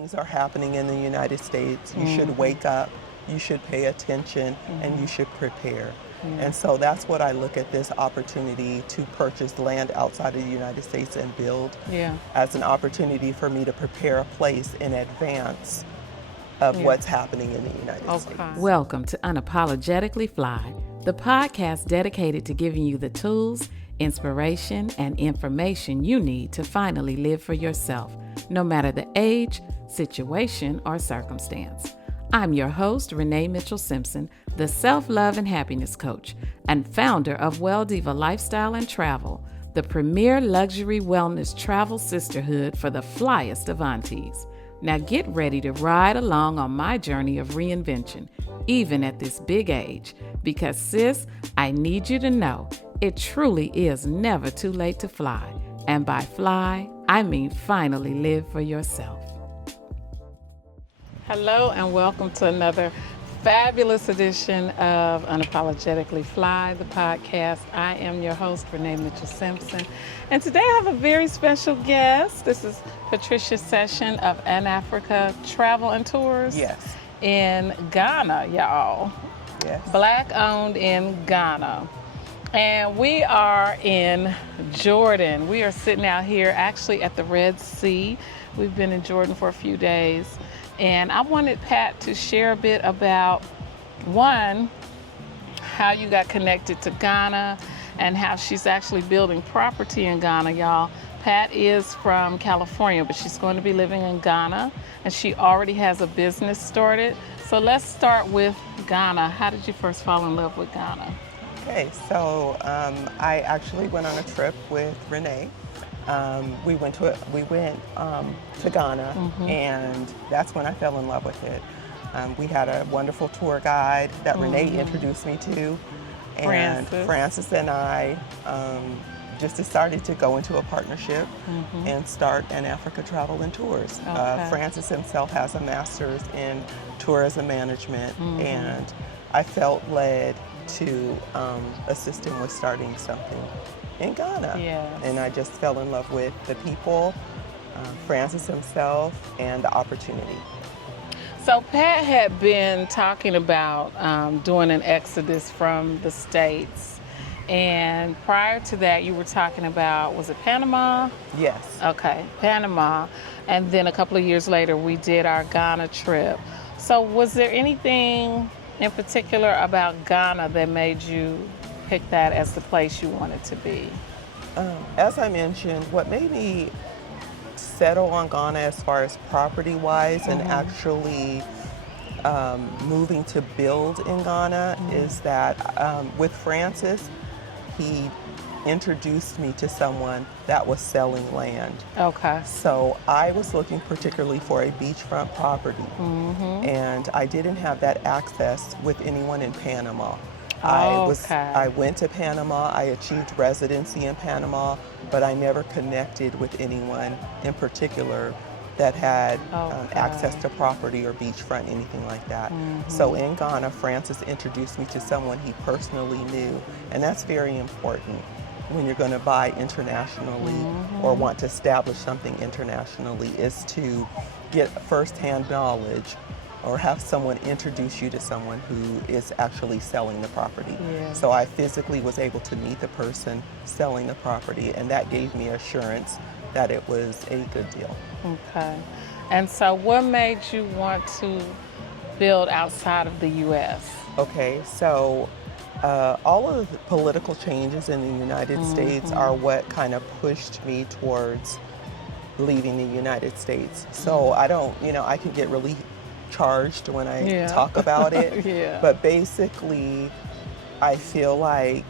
Things are happening in the United States. You should wake up, you should pay attention, and you should prepare. And so that's what I look at this opportunity to purchase land outside of the United States and build as an opportunity for me to prepare a place in advance of what's happening in the United States. Welcome to Unapologetically Fly, the podcast dedicated to giving you the tools, inspiration, and information you need to finally live for yourself, no matter the age, situation, or circumstance. I'm your host, Renee Mitchell-Simpson, the self-love and happiness coach and founder of Diva Lifestyle and Travel, the premier luxury wellness travel sisterhood for the flyest of aunties. Now get ready to ride along on my journey of reinvention, even at this big age, because sis, I need you to know it truly is never too late to fly. And by fly, I mean finally live for yourself. Hello and welcome to another fabulous edition of Unapologetically Fly, the podcast. I am your host, Renee Mitchell-Simpson. And today I have a very special guest. This is Patricia's session of An Africa Travel and Tours in Ghana, y'all. Yes. Black owned in Ghana. And we are in Jordan. We are sitting out here actually at the Red Sea. We've been in Jordan for a few days. And I wanted Pat to share a bit about, one, how you got connected to Ghana and how she's actually building property in Ghana, y'all. Pat is from California, but she's going to be living in Ghana, and she already has a business started. So let's start with Ghana. How did you first fall in love with Ghana? Okay, so I actually went on a trip with Renee. We went to Ghana, and that's when I fell in love with it. We had a wonderful tour guide that Renee introduced me to, and Francis and I just decided to go into a partnership and start An Africa Travel and Tours. Francis himself has a master's in tourism management, and I felt led to assist him with starting something in Ghana. And I just fell in love with the people, Francis himself, and the opportunity. So Pat had been talking about doing an exodus from the States. And prior to that, you were talking about, was it Panama? Yes. Okay, Panama. And then a couple of years later, we did our Ghana trip. So was there anything in particular about Ghana that made you pick that as the place you wanted to be? As I mentioned, what made me settle on Ghana as far as property-wise and actually moving to build in Ghana is that with Francis, he introduced me to someone that was selling land. Okay. So I was looking particularly for a beachfront property, and I didn't have that access with anyone in Panama. I went to Panama, I achieved residency in Panama, but I never connected with anyone in particular that had access to property or beachfront, anything like that. So in Ghana, Francis introduced me to someone he personally knew, and that's very important when you're going to buy internationally or want to establish something internationally, is to get firsthand knowledge or have someone introduce you to someone who is actually selling the property. So I physically was able to meet the person selling the property, and that gave me assurance that it was a good deal. Okay. And so what made you want to build outside of the U.S.? Okay, so all of the political changes in the United States are what kind of pushed me towards leaving the United States. So I don't, I can get really charged when I talk about it, but basically I feel like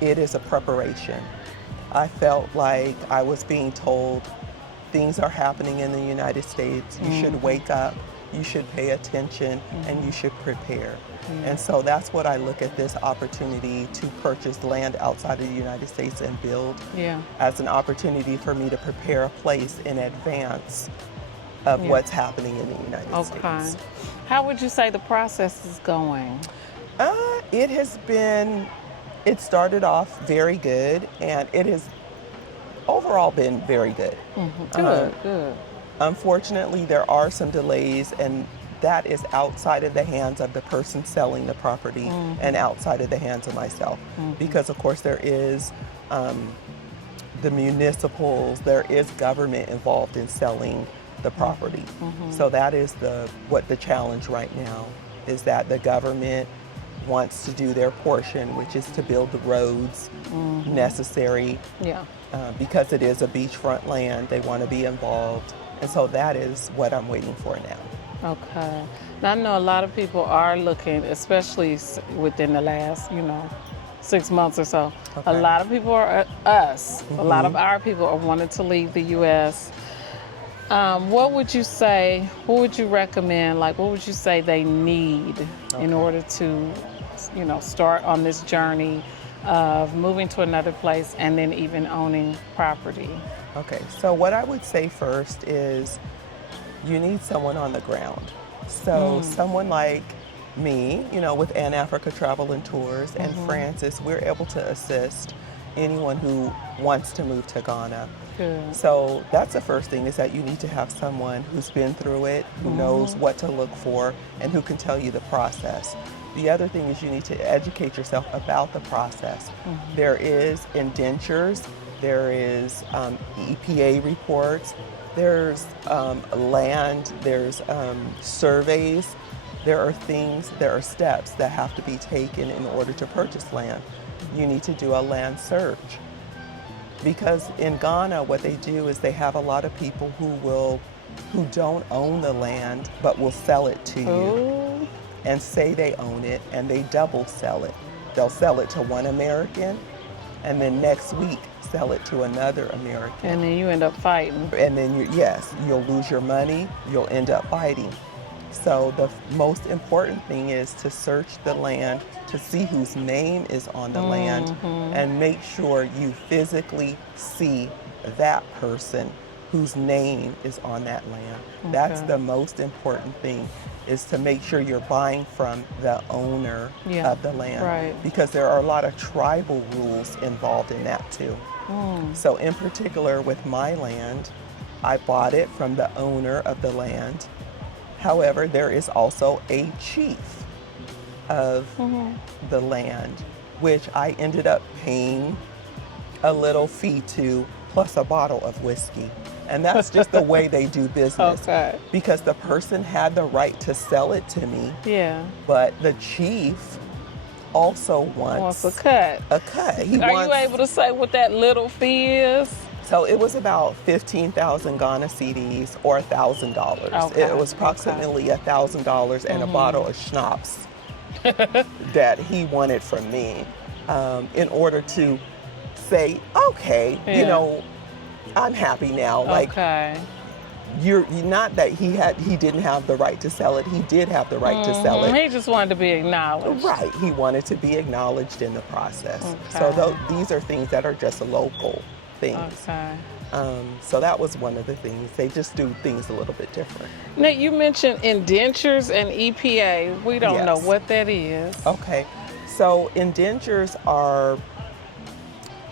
it is a preparation. I felt like I was being told things are happening in the United States, you should wake up, you should pay attention, and you should prepare. And so that's what I look at this opportunity to purchase land outside of the United States and build as an opportunity for me to prepare a place in advance of what's happening in the United States. How would you say the process is going? It started off very good, and it has overall been very good. Good, good. Unfortunately, there are some delays, and that is outside of the hands of the person selling the property and outside of the hands of myself. Because, of course, there is the municipals, there is government involved in selling the property. So that is what the challenge right now is, that the government wants to do their portion, which is to build the roads necessary. Because it is a beachfront land, they want to be involved. And so that is what I'm waiting for now. Okay. Now, I know a lot of people are looking, especially within the last, 6 months or so. Okay. A lot of people are a lot of our people are wanting to leave the U.S. What would you say, what would you recommend, what would you say they need in order to, start on this journey of moving to another place and then even owning property? Okay, so what I would say first is you need someone on the ground. So someone like me, with Ann Africa Travel and Tours and Francis, we're able to assist anyone who wants to move to Ghana. Good. So that's the first thing, is that you need to have someone who's been through it, who knows what to look for, and who can tell you the process. The other thing is you need to educate yourself about the process. There is indentures, there is EPA reports, there's land, there's surveys. There are steps that have to be taken in order to purchase land. You need to do a land search. Because in Ghana, what they do is they have a lot of people who don't own the land, but will sell it to you and say they own it, and they double sell it. They'll sell it to one American, and then next week sell it to another American. And then you end up fighting. And then you'll lose your money, you'll end up fighting. So the most important thing is to search the land to see whose name is on the land, and make sure you physically see that person whose name is on that land. That's the most important thing, is to make sure you're buying from the owner of the land. Because there are a lot of tribal rules involved in that too. So in particular with my land, I bought it from the owner of the land. However, there is also a chief of the land, which I ended up paying a little fee to, plus a bottle of whiskey. And that's just the way they do business. Because the person had the right to sell it to me. But the chief also wants a cut. Are you able to say what that little fee is? So it was about 15,000 Ghana cedis, or $1,000. It was approximately $1,000 and a bottle of schnapps that he wanted from me, in order to say, okay, I'm happy now. You're not that he didn't have the right to sell it. He did have the right to sell it. He just wanted to be acknowledged. Right. He wanted to be acknowledged in the process. So these are things that are just local things. So that was one of the things. They just do things a little bit different. Now, you mentioned indentures and EPA. We don't know what that is. Okay. So indentures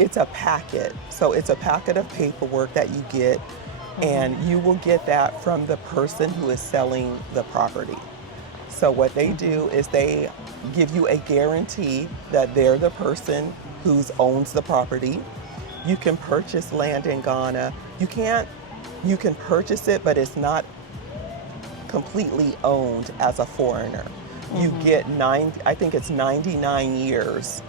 it's a packet. So it's a packet of paperwork that you get, and you will get that from the person who is selling the property. So what they do is they give you a guarantee that they're the person who owns the property. You can purchase land in Ghana. You can purchase it, but it's not completely owned as a foreigner. You get I think it's 99 years,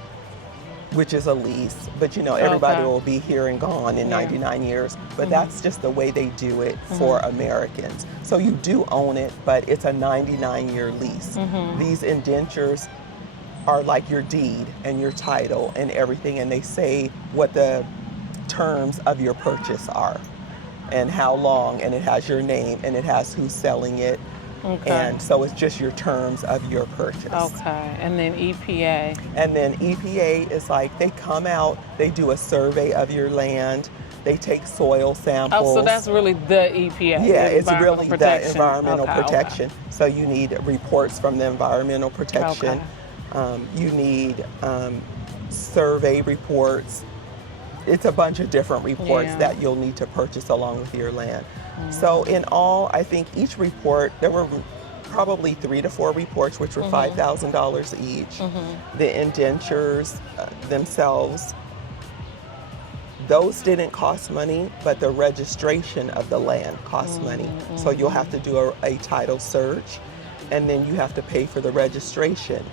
which is a lease. But everybody will be here and gone in 99 years. But that's just the way they do it for Americans. So you do own it, but it's a 99-year lease. These indentures are like your deed and your title and everything, and they say what the terms of your purchase are and how long, and it has your name and it has who's selling it. And so it's just your terms of your purchase. And then EPA. And then EPA is like, they come out, they do a survey of your land, they take soil samples. So that's really the EPA. Yeah, it's really the environmental protection. So you need reports from the environmental protection. You need survey reports. It's a bunch of different reports that you'll need to purchase along with your land. So in all, I think each report, there were probably 3 to 4 reports, which were $5,000 each. The indentures themselves, those didn't cost money, but the registration of the land costs money. So you'll have to do a title search, and then you have to pay for the registration.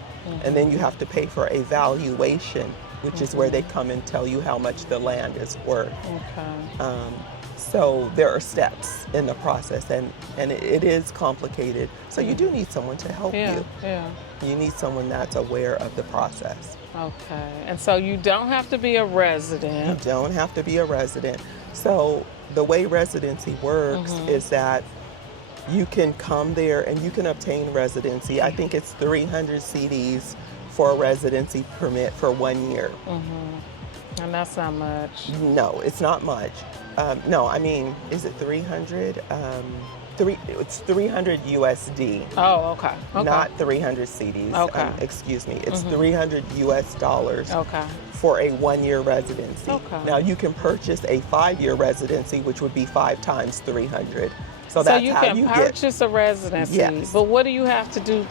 And then you have to pay for a valuation, which is where they come and tell you how much the land is worth. So there are steps in the process, and it is complicated. So you do need someone to help you. You need someone that's aware of the process. Okay, and so you don't have to be a resident. You don't have to be a resident. So the way residency works is that you can come there and you can obtain residency. I think it's 300 CDs for a residency permit for 1 year. And that's not much. No, it's not much. No, I mean, is it 300? It's 300 USD. Oh, okay. Not 300 CDs. Okay. Excuse me. It's 300 US dollars for a 1 year residency. Now you can purchase a 5-year residency, which would be 5 times 300. So that's you how can you purchase a residency, Yes. but what do you have to do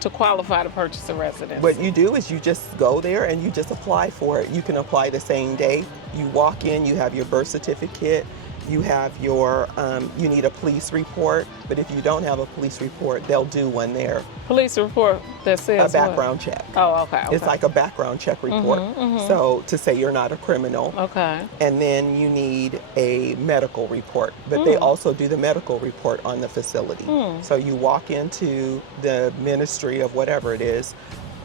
to qualify to purchase a residency? What you do is you just go there and you just apply for it. You can apply the same day. You walk in, you have your birth certificate, you have your, you need a police report, but if you don't have a police report, they'll do one there. Police report that says a background check. Oh, okay. It's like a background check report. So to say you're not a criminal. Okay. And then you need a medical report, but they also do the medical report on the facility. So you walk into the ministry of whatever it is,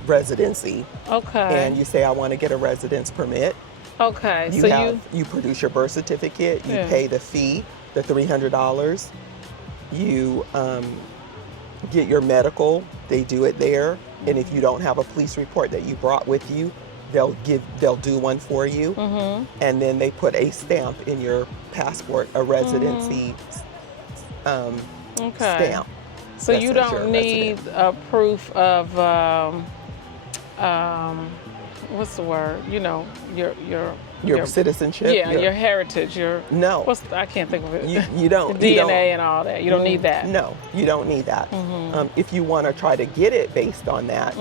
residency. And you say, I want to get a residence permit. Okay, You produce your birth certificate, you pay the fee, the $300. You get your medical, they do it there. And if you don't have a police report that you brought with you, they'll do one for you. And then they put a stamp in your passport, a residency stamp. So you don't need a proof of what's the word? You know, your citizenship. Your heritage. No. I can't think of it. You don't. DNA and all that. You don't need that. No, you don't need that. If you want to try to get it based on that,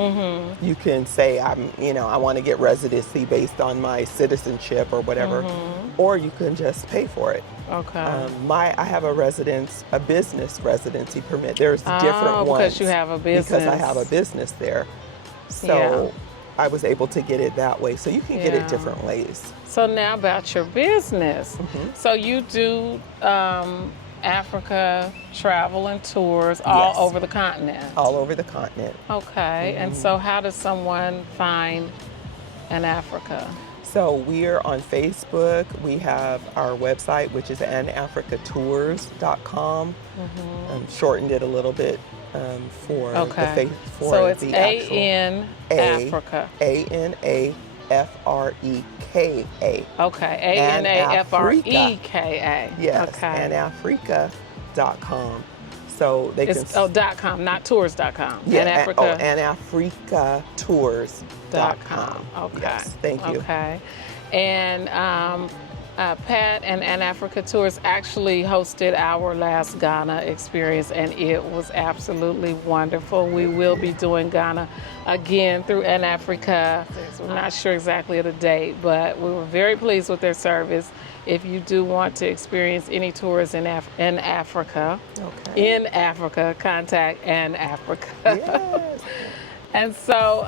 you can say I want to get residency based on my citizenship or whatever, or you can just pay for it. Okay. I have a business residency permit. There's different ones. Because you have a business. Because I have a business there. So I was able to get it that way. So you can get it different ways. So now about your business. So you do Africa travel and tours all over the continent. All over the continent. Okay. And so how does someone find an Africa? So we're on Facebook. We have our website, which is anafricatours.com. Shortened it a little bit for the face. So it's A-N Africa. A-N-A-F-R-E-K-A. Okay, A-N-A-F-R-E-K-A. Yes, okay. anafrica.com. So they can. .com, not tours.com. Yeah, anafricatours.com. Okay. Yes, thank you. Okay. And Pat and Africa Tours actually hosted our last Ghana experience, and it was absolutely wonderful. We will be doing Ghana again through Africa. We're not sure exactly of the date, but we were very pleased with their service. If you do want to experience any tours in Africa, contact Africa. Yes. And so,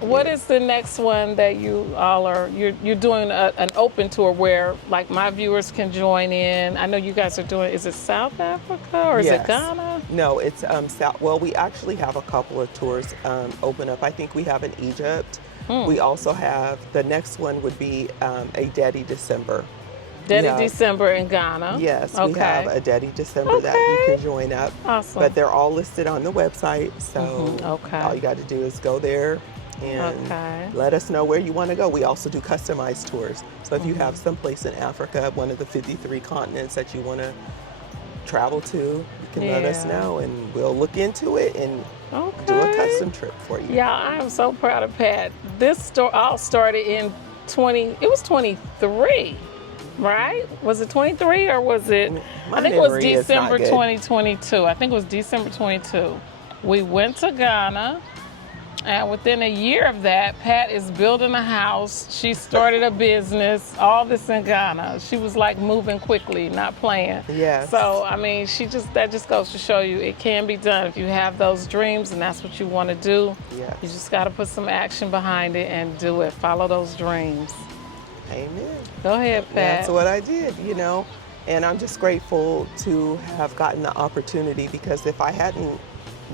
what is the next one that you all you're doing an open tour where like my viewers can join in? I know you guys are doing, is it South Africa or is it Ghana? No, it's South. Well, we actually have a couple of tours open up. I think we have in Egypt. We also have, the next one would be a Daddy December. December in Ghana. Yes, we have a Daddy December that you can join up. Awesome. But they're all listed on the website, so all you got to do is go there and let us know where you want to go. We also do customized tours. So if you have someplace in Africa, one of the 53 continents that you want to travel to, you can let us know and we'll look into it and do a custom trip for you. Yeah, I am so proud of Pat. This all started in 23. right? Was it 23 or was it? My I think it was memory is not December good. 2022. I think it was December 22. We went to Ghana, and within a year of that, Pat is building a house. She started a business. All this in Ghana. She was like moving quickly, not playing. Yes. So I mean, that just goes to show you it can be done if you have those dreams and that's what you want to do. Yes. You just got to put some action behind it and do it. Follow those dreams. Amen. Go ahead, Pat. That's what I did, and I'm just grateful to have gotten the opportunity, because if I hadn't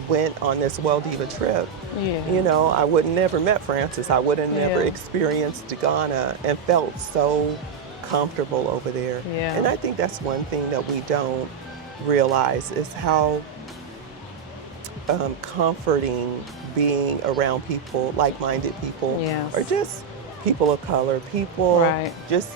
went on this Well Diva trip, I would have never met Francis. I would have never experienced Ghana and felt so comfortable over there. Yeah. And I think that's one thing that we don't realize is how comforting being around people, like-minded people, Yes. or just people of color, people, Right. just,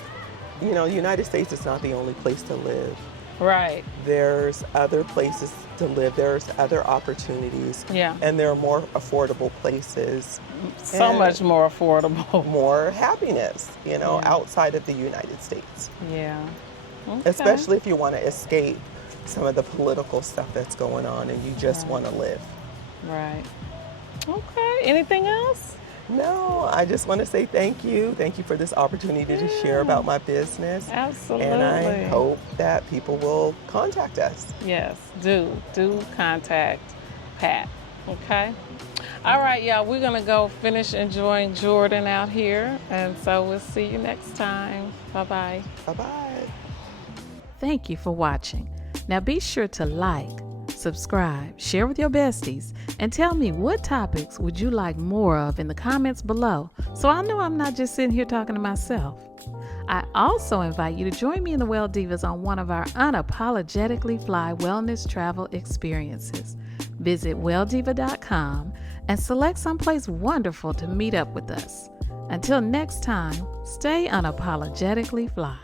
the United States is not the only place to live. Right. There's other places to live. There's other opportunities. Yeah. And there are more affordable places. So and much more affordable. more happiness, outside of the United States. Yeah. Okay. Especially if you want to escape some of the political stuff that's going on and you just want to live. Right. Okay. Anything else? No, I just want to say thank you. Thank you for this opportunity to share about my business. Absolutely. And I hope that people will contact us. Yes, do contact Pat, okay? All right, y'all, we're going to go finish enjoying Jordan out here, and so we'll see you next time. Bye-bye. Bye-bye. Thank you for watching. Now be sure to like, subscribe, share with your besties, and tell me what topics would you like more of in the comments below, so I know I'm not just sitting here talking to myself. I also invite you to join me in the Well Divas on one of our unapologetically fly wellness travel experiences. Visit welldiva.com and select someplace wonderful to meet up with us. Until next time, stay unapologetically fly.